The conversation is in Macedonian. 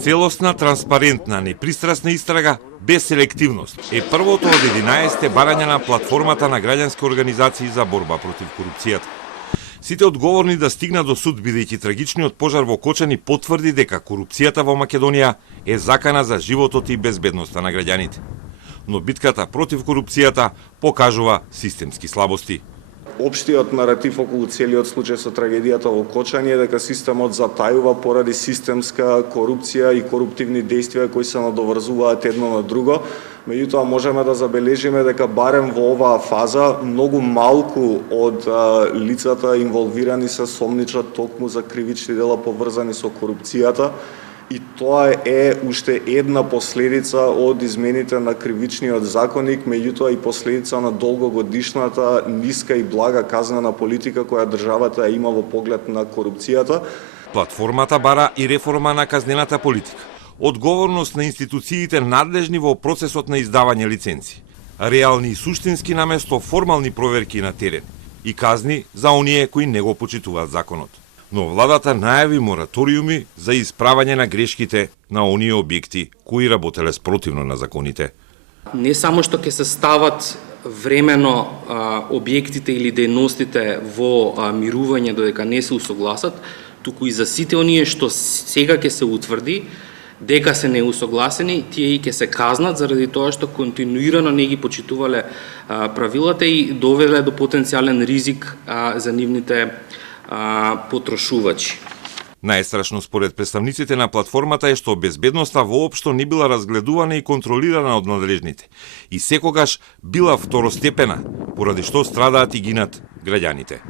Целосна, транспарентна, непристрасна истрага без селективност е првото од 11 барања на платформата на граѓански организации за борба против корупцијата. Сите одговорни да стигнат до суд, бидејќи трагичниот пожар во Кочани потврди дека корупцијата во Македонија е закана за животот и безбедноста на граѓаните. Но битката против корупцијата покажува системски слабости. Општиот наратив околу целиот случај со трагедијата во Кочани е дека системот затајува поради системска корупција и коруптивни дејствија кои се надоврзуваат едно на друго. Меѓутоа можеме да забележиме дека барем во оваа фаза многу малку од лицата инволвирани се сомничат токму за кривични дела поврзани со корупцијата. И тоа е уште една последица од измените на кривичниот законник, меѓутоа и последица на долгогодишната ниска и блага казнена политика која државата има во поглед на корупцијата. Платформата бара и реформа на казнената политика, одговорност на институциите надлежни во процесот на издавање лиценци, реални и суштински наместо формални проверки на терен и казни за оние кои не го почитуваат законот. Но владата најави мораториуми за исправање на грешките на оние објекти кои работеле спротивно на законите. Не само што ќе се стават времено објектите или дејностите во мирување додека не се усогласат, туку и за сите оние што сега ќе се утврди дека се неусогласени, тие и ќе се казнат заради тоа што континуирано не ги почитувале правилата и довеле до потенцијален ризик за нивните потрошувачи. Најстрашно според представниците на платформата е што безбедноста воопшто не била разгледувана и контролирана од надлежните и секогаш била второстепена, поради што страдаат и гинат граѓаните.